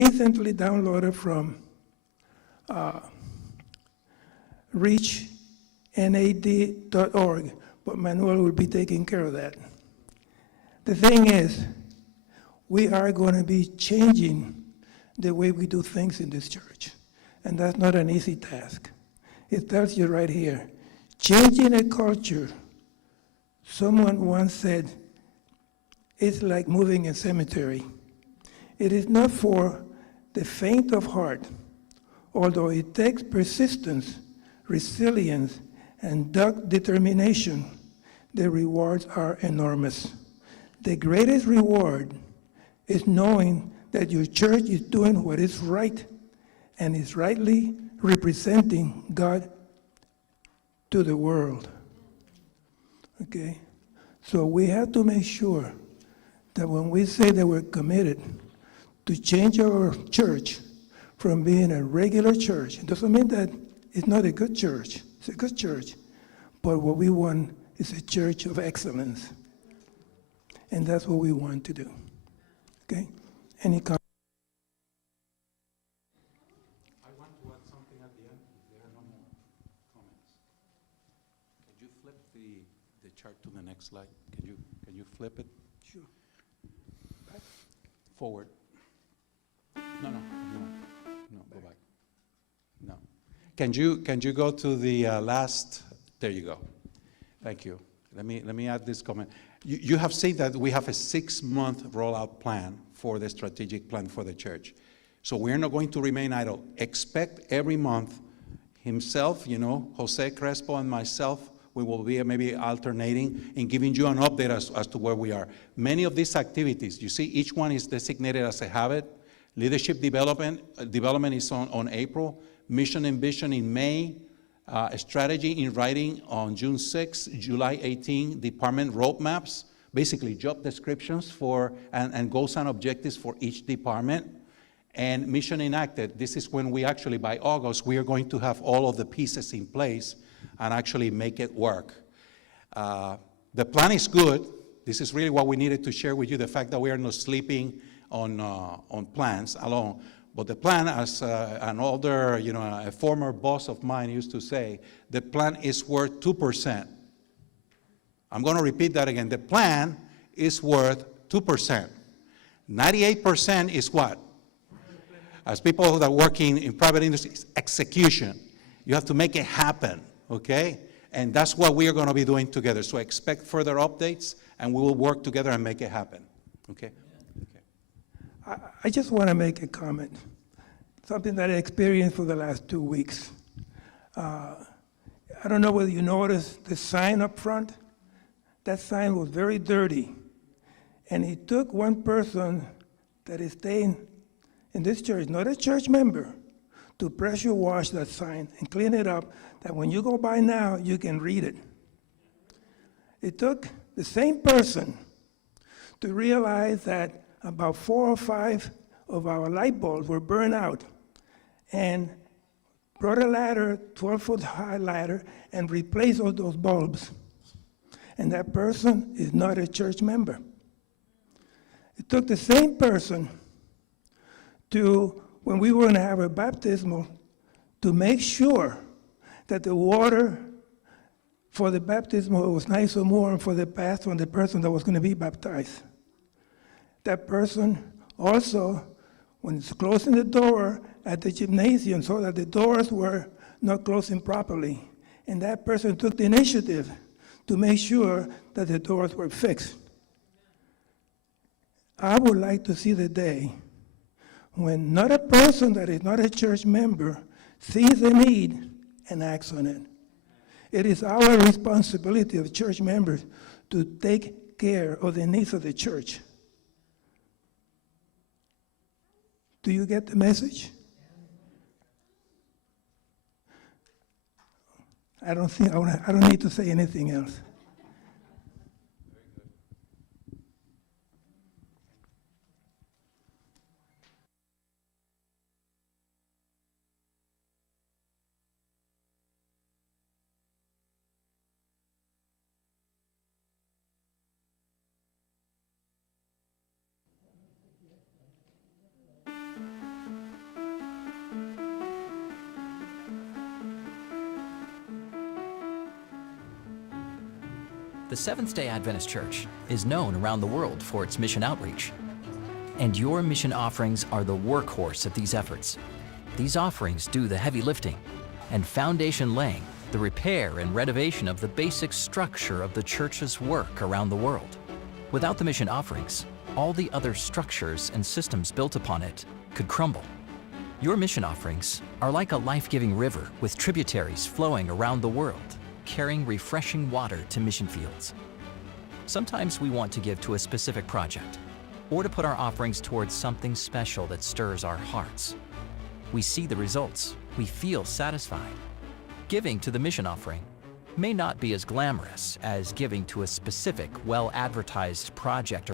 recently downloaded from reachnad.org, but Manuel will be taking care of that. The thing is, we are going to be changing the way we do things in this church, and that's not an easy task. It tells you right here, changing a culture, someone once said, it's like moving a cemetery. It is not for the faint of heart, although it takes persistence, resilience, and dogged determination. The rewards are enormous. The greatest reward is knowing that your church is doing what is right and is rightly representing God to the world. Okay? So we have to make sure that when we say that we're committed to change our church from being a regular church, it doesn't mean that it's not a good church. It's a good church. But what we want is a church of excellence. And that's what we want to do. Okay? Any comments? I want to add something at the end. There are no more comments. Could you flip the chart to the next slide? Can you flip it? Sure. Forward. No, go back. No. Can you go to the last? There you go. Thank you. Let me add this comment. You have seen that we have a 6-month rollout plan for the strategic plan for the church. So we're not going to remain idle. Expect every month himself, Jose Crespo and myself, we will be maybe alternating and giving you an update as to where we are. Many of these activities, you see, each one is designated as a habit. Leadership development is on April. Mission and vision in May. Strategy in writing on June 6, July 18, department roadmaps, basically job descriptions for and goals and objectives for each department. And mission enacted, this is when we actually, by August, we are going to have all of the pieces in place and actually make it work. The plan is good. This is really what we needed to share with you, the fact that we are not sleeping on plans alone. But the plan, as an older, a former boss of mine used to say, the plan is worth 2%. I'm going to repeat that again. The plan is worth 2%. 98% is what? As people that are working in private industry, it's execution. You have to make it happen, okay? And that's what we are going to be doing together. So expect further updates, and we will work together and make it happen, okay? I just want to make a comment, something that I experienced for the last 2 weeks. I don't know whether you noticed the sign up front. That sign was very dirty. And it took one person that is staying in this church, not a church member, to pressure wash that sign and clean it up, that when you go by now, you can read it. It took the same person to realize that about 4 or 5 of our light bulbs were burned out, and brought a ladder, 12-foot high ladder, and replaced all those bulbs. And that person is not a church member. It took the same person to, when we were going to have a baptismal, to make sure that the water for the baptismal was nice and warm for the pastor and the person that was going to be baptized. That person also, when it's closing the door at the gymnasium, so that the doors were not closing properly. And that person took the initiative to make sure that the doors were fixed. I would like to see the day when not a person that is not a church member sees a need and acts on it. It is our responsibility of church members to take care of the needs of the church. Do you get the message? I don't need to say anything else. The Seventh-day Adventist Church is known around the world for its mission outreach. And your mission offerings are the workhorse of these efforts. These offerings do the heavy lifting and foundation laying, the repair and renovation of the basic structure of the church's work around the world. Without the mission offerings, all the other structures and systems built upon it could crumble. Your mission offerings are like a life-giving river with tributaries flowing around the world, carrying refreshing water to mission fields. Sometimes we want to give to a specific project, or to put our offerings towards something special that stirs our hearts. We see the results, we feel satisfied. Giving to the mission offering may not be as glamorous as giving to a specific, well-advertised project